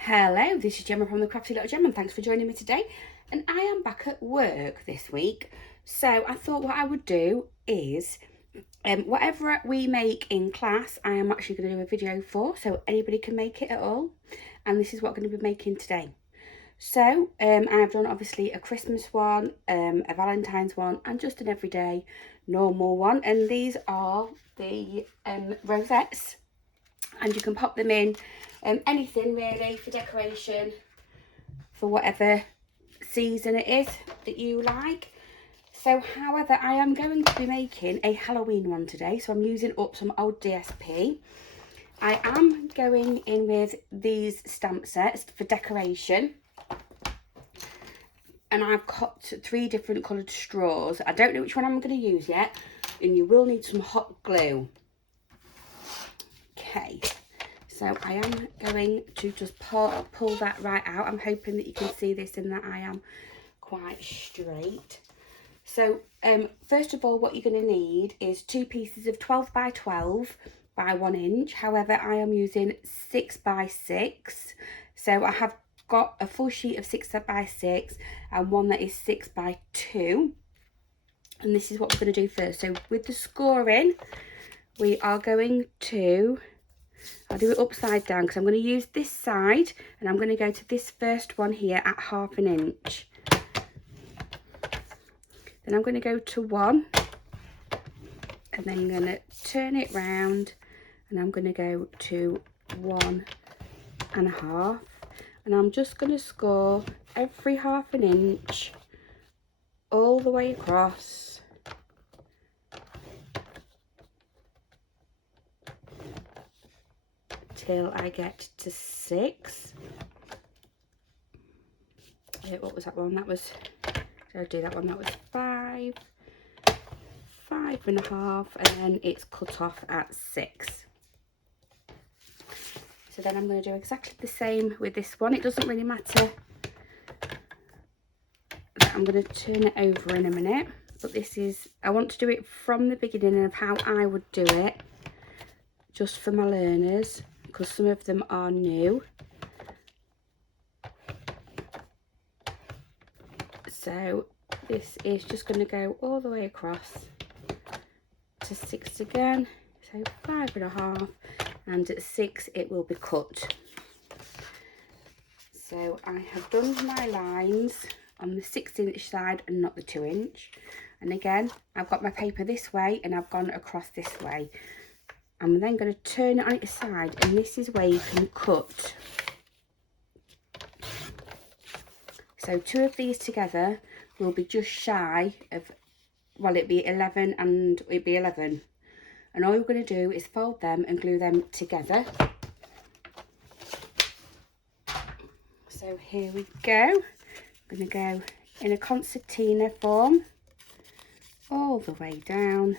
Hello, this is Gemma from the Crafty Little Gem, and thanks for joining me today. And I am back at work this week, so I thought what I would do is whatever we make in class, I am actually going to do a video for, so anybody can make it at all. And this is what I'm going to be making today. So I've done obviously a Christmas one, a Valentine's one, and just an everyday normal one. And these are the rosettes, and you can pop them in anything really for decoration, for whatever season it is that you like. So however, I am going to be making a Halloween one today, so I'm using up some old DSP. I am going in with these stamp sets for decoration, and I've got 3 different coloured straws. I don't know which one I'm going to use yet, and you will need some hot glue. Okay, so I am going to just pull that right out. I'm hoping that you can see this and that I am quite straight. So first of all, what you're going to need is 2 pieces of 12 by 12 by 1 inch. However, I am using 6 by 6. So I have got a full sheet of 6 by 6 and one that is 6 by 2. And this is what we're going to do first. So with the scoring, we are going to, I'll do it upside down because I'm going to use this side, and I'm going to go to this first one here at 1/2 inch. Then I'm going to go to 1, and then I'm going to turn it round, and I'm going to go to 1 1/2, and I'm just going to score every 1/2 inch all the way across till I get to 6. What was that one? That was, did I do that one? That was 5, 5 1/2, and then it's cut off at 6. So then I'm going to do exactly the same with this one. It doesn't really matter that I'm going to turn it over in a minute, but this is, I want to do it from the beginning of how I would do it, just for my learners, because some of them are new. So this is just going to go all the way across to 6 again. So 5 1/2, and at 6 it will be cut. So I have done my lines on the 6-inch side and not the 2-inch. And again, I've got my paper this way and I've gone across this way. I'm then going to turn it on its side, and this is where you can cut. So 2 of these together will be just shy of, well, it'd be 11, and it'd be 11. And all you're going to do is fold them and glue them together. So here we go. I'm going to go in a concertina form all the way down,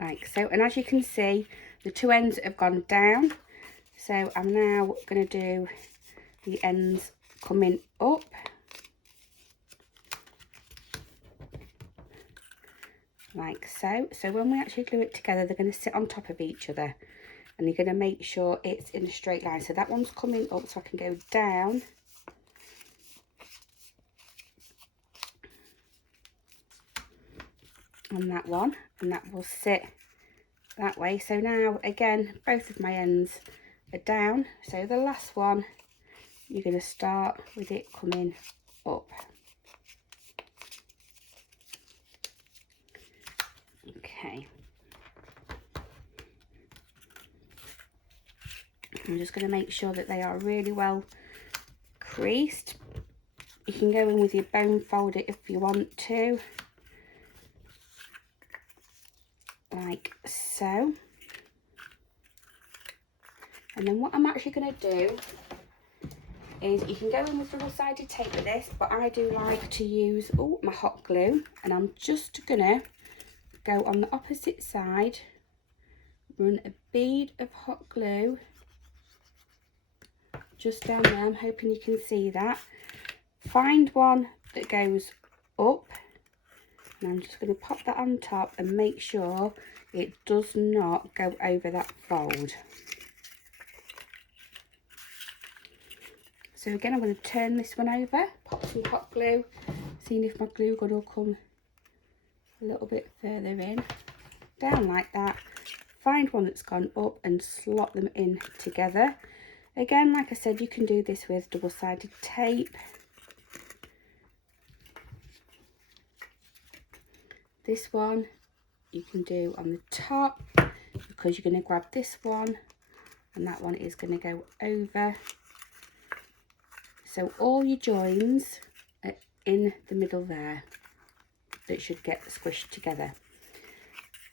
like so. And as you can see, the 2 ends have gone down. So I'm now going to do the ends coming up. Like so. So when we actually glue it together, they're going to sit on top of each other, and you're going to make sure it's in a straight line. So that one's coming up, so I can go down. On that one, and that will sit that way. So now again, both of my ends are down. So the last one, you're going to start with it coming up. Okay. I'm just going to make sure that they are really well creased. You can go in with your bone folder if you want to, like so. And then what I'm actually going to do is, you can go in with double-sided tape with this, but I do like to use my hot glue, and I'm just going to go on the opposite side, run a bead of hot glue just down there. I'm hoping you can see that. Find one that goes up, and I'm just going to pop that on top and make sure it does not go over that fold. So again, I'm going to turn this one over, pop some hot glue, seeing if my glue gun will come a little bit further in, down like that. Find one that's gone up and slot them in together. Again, like I said, you can do this with double-sided tape. This one you can do on the top, because you're going to grab this one and that one is going to go over. So all your joins are in the middle there that should get squished together.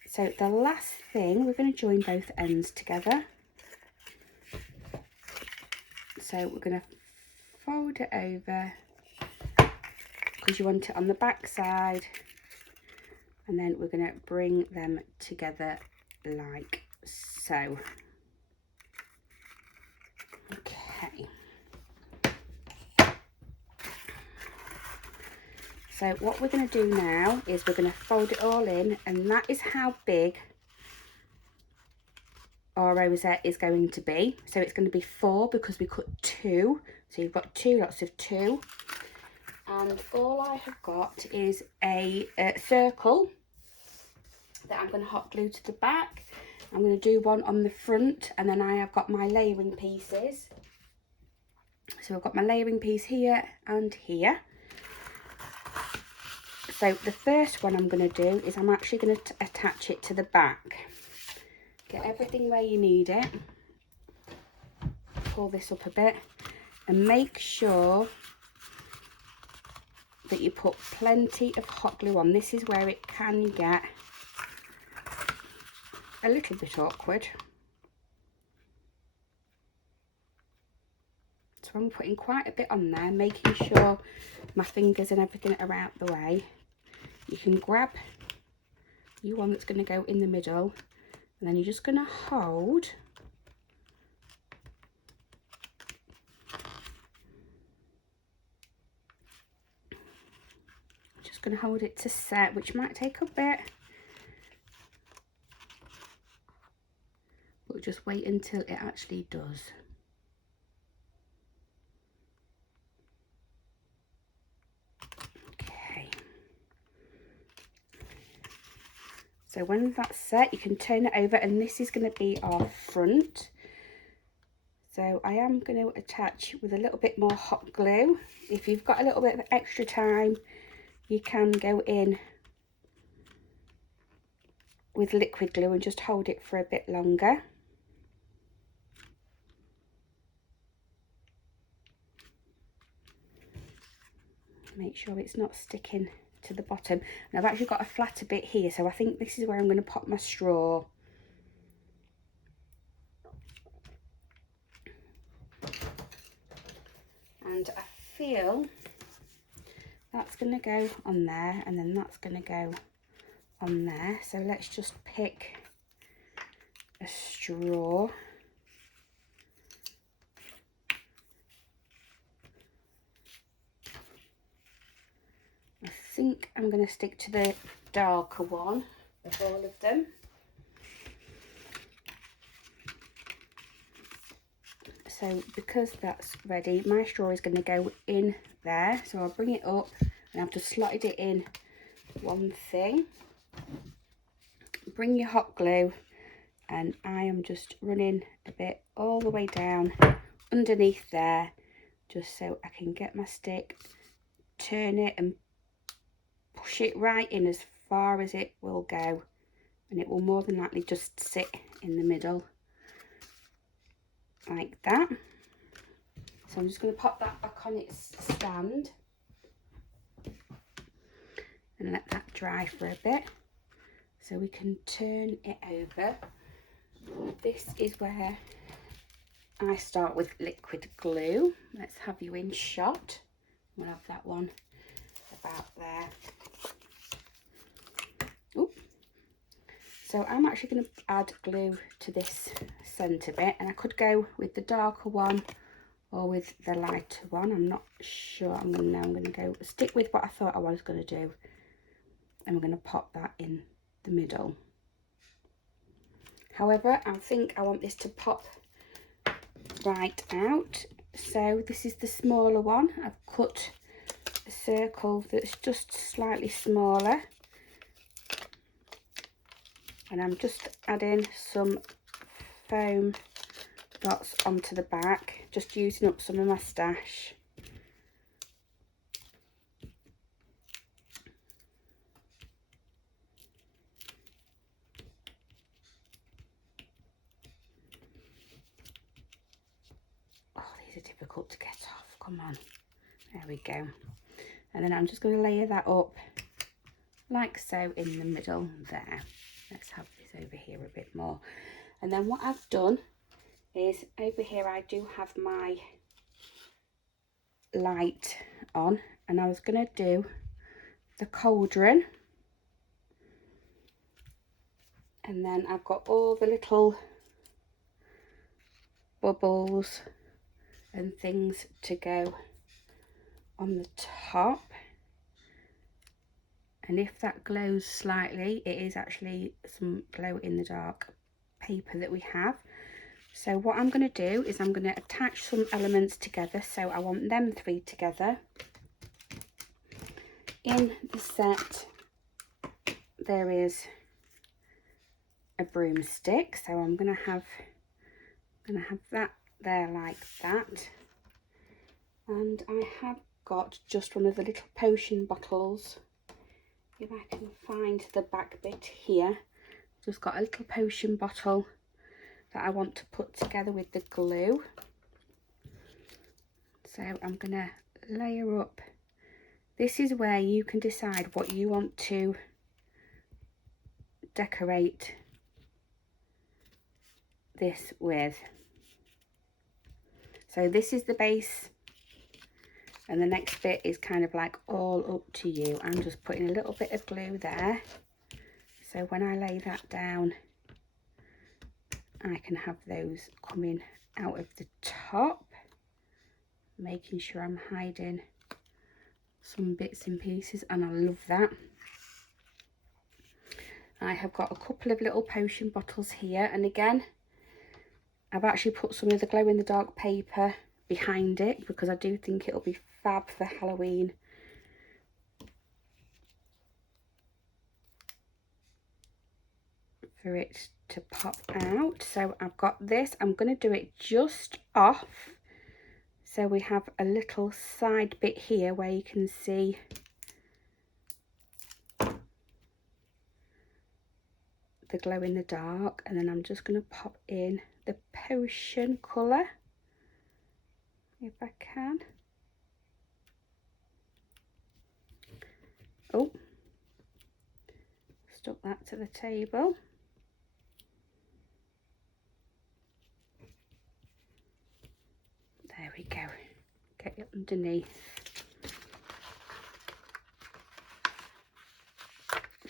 So the last thing, we're going to join both ends together. So we're going to fold it over because you want it on the back side, and then we're going to bring them together like so. Okay. So what we're going to do now is we're going to fold it all in, and that is how big our rosette is going to be. So it's going to be 4 because we cut 2. So you've got 2 lots of 2. And all I have got is a circle that I'm going to hot glue to the back. I'm going to do one on the front, and then I have got my layering pieces. So I've got my layering piece here and here. So the first one I'm going to do is I'm actually going to attach it to the back. Get everything where you need it. Pull this up a bit and make sure that you put plenty of hot glue on. This is where it can get a little bit awkward. So I'm putting quite a bit on there, making sure my fingers and everything are out the way. You can grab your one that's going to go in the middle, and then you're just going to hold it to set, which might take a bit, but just wait until it actually does. Okay, so when that's set, you can turn it over, and this is going to be our front. So I am going to attach with a little bit more hot glue. If you've got a little bit of extra time, you can go in with liquid glue and just hold it for a bit longer. Make sure it's not sticking to the bottom. And I've actually got a flatter bit here, so I think this is where I'm going to pop my straw. And I feel that's going to go on there, and then that's going to go on there. So let's just pick a straw. I think I'm going to stick to the darker one of all of them. So because that's ready, my straw is going to go in there. So I'll bring it up and I've just slotted it in one thing. Bring your hot glue, and I am just running a bit all the way down underneath there, just so I can get my stick, turn it and push it right in as far as it will go, and it will more than likely just sit in the middle like that. So I'm just going to pop that back on its stand and let that dry for a bit so we can turn it over. This is where I start with liquid glue. Let's have you in shot. We'll have that one about there. Oop. So I'm actually going to add glue to this centre bit, and I could go with the darker one or with the lighter one. I'm not sure. I'm going to go stick with what I thought I was going to do, and we're going to pop that in the middle. However, I think I want this to pop right out, So this is the smaller one. I've cut a circle that's just slightly smaller, and I'm just adding some foam dots onto the back, just using up some of my stash. Oh, these are difficult to get off. Come on. There we go. And then I'm just going to layer that up like so in the middle there. Let's have this over here a bit more. And then what I've done is over here I do have my light on, and I was going to do the cauldron, and then I've got all the little bubbles and things to go on the top. And if that glows slightly, it is actually some glow in the dark paper that we have. So what I'm going to do is I'm going to attach some elements together. So I want them three together. In the set there is a broomstick, so I'm going to have that there like that. And I have got just one of the little potion bottles. If I can find the back bit here, just got a little potion bottle that I want to put together with the glue. So I'm going to layer up. This is where you can decide what you want to decorate this with. So this is the base, and the next bit is kind of like all up to you. I'm just putting a little bit of glue there, so when I lay that down I can have those coming out of the top, making sure I'm hiding some bits and pieces, and I love that. I have got a couple of little potion bottles here, and again I've actually put some of the glow in the dark paper behind it because I do think it'll be fab for Halloween. For it to pop out. So I've got this, I'm going to do it just off, so we have a little side bit here where you can see the glow in the dark, and then I'm just going to pop in the potion colour if I can. Oh, stuck that to the table. There we go. Get it underneath.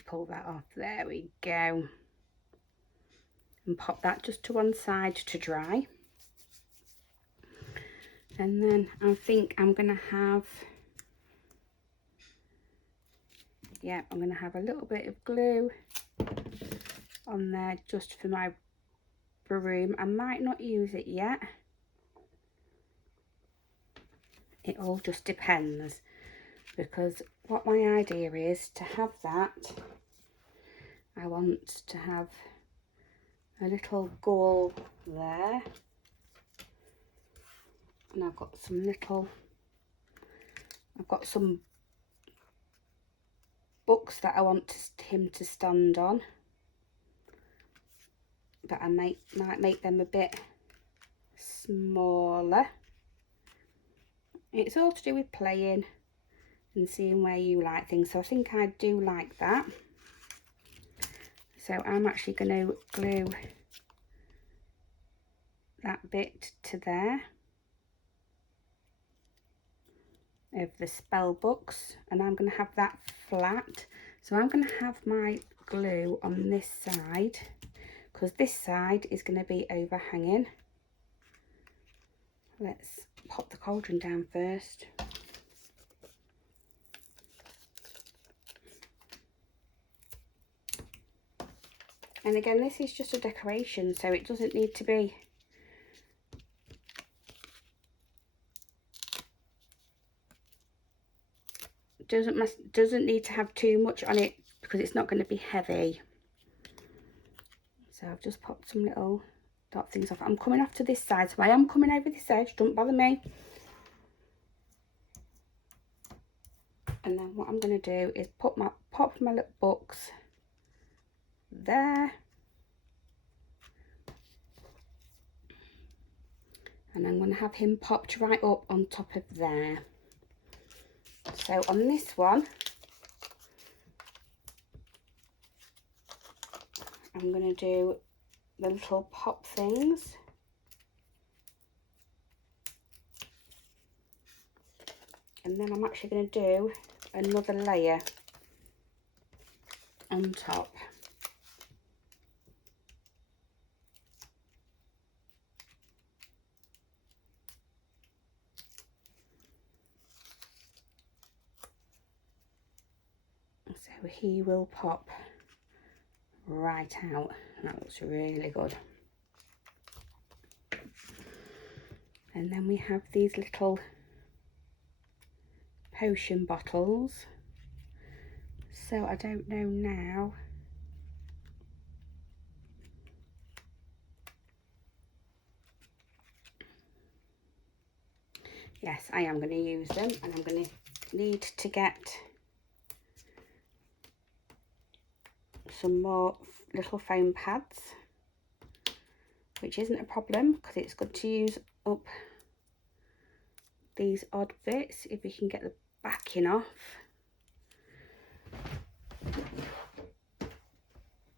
Pull that off. There we go. And pop that just to one side to dry. And then I think I'm going to have, yeah, I'm going to have a little bit of glue on there just for my broom. I might not use it yet. It all just depends, because what my idea is to have that, I want to have a little goal there, and I've got some books that I want him to stand on, but I might make them a bit smaller. It's all to do with playing and seeing where you like things, so I think I do like that. So I'm actually going to glue that bit to there of the spell books, and I'm going to have that flat. So I'm going to have my glue on this side, because this side is going to be overhanging. Let's pop the cauldron down first. And again, this is just a decoration, so it doesn't need to be doesn't need to have too much on it because it's not going to be heavy. So I've just popped some little dot things off. I'm coming off to this side, so I am coming over this edge, don't bother me. And then what I'm going to do is pop my little books there. And I'm going to have him popped right up on top of there. So on this one, I'm going to do the little pop things. And then I'm actually going to do another layer on top. So he will pop right out. That looks really good. And then we have these little potion bottles. So I don't know now. Yes, I am going to use them, and I'm going to need to get some more little foam pads, which isn't a problem because it's good to use up these odd bits if we can get the backing off.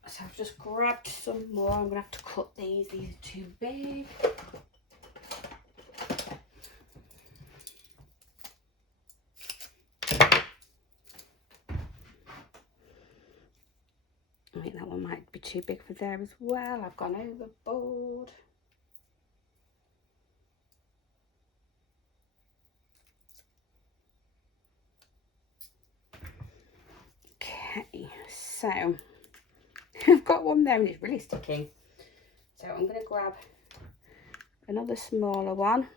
So I've just grabbed some more. I'm going to have to cut these are too big. I think that one might be too big for there as well. I've gone overboard. Okay, so I've got one there and it's really sticking. So I'm going to grab another smaller one.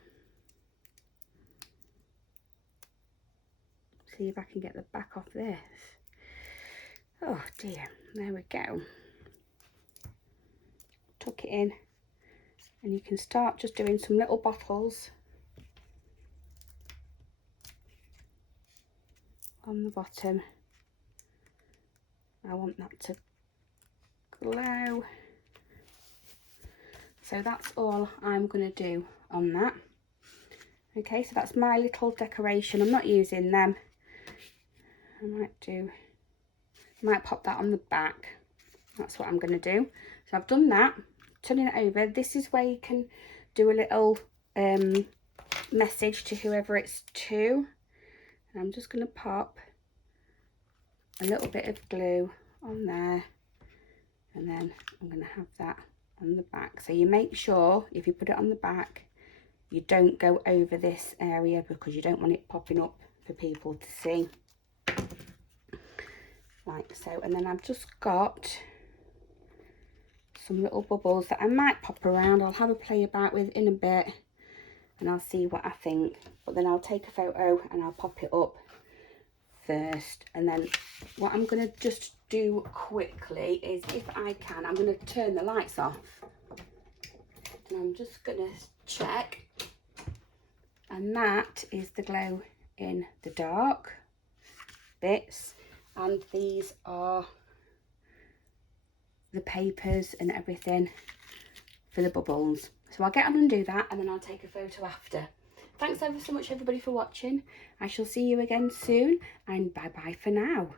See if I can get the back off this. Oh dear, there we go. Tuck it in, and you can start just doing some little bottles on the bottom. I want that to glow. So that's all I'm going to do on that. Okay, so that's my little decoration. I'm not using them. I might pop that on the back. That's what I'm going to do. So I've done that, turning it over. This is where you can do a little message to whoever it's to. And I'm just going to pop a little bit of glue on there, and then I'm going to have that on the back. So you make sure if you put it on the back, you don't go over this area because you don't want it popping up for people to see. Like so. And then I've just got some little bubbles that I might pop around. I'll have a play about with in a bit and I'll see what I think. But then I'll take a photo and I'll pop it up first. And then what I'm going to just do quickly is, if I can, I'm going to turn the lights off. And I'm just going to check. And that is the glow in the dark bits. And these are the papers and everything for the bubbles. So I'll get on and do that, and then I'll take a photo after. Thanks ever so much everybody for watching. I shall see you again soon, and bye bye for now.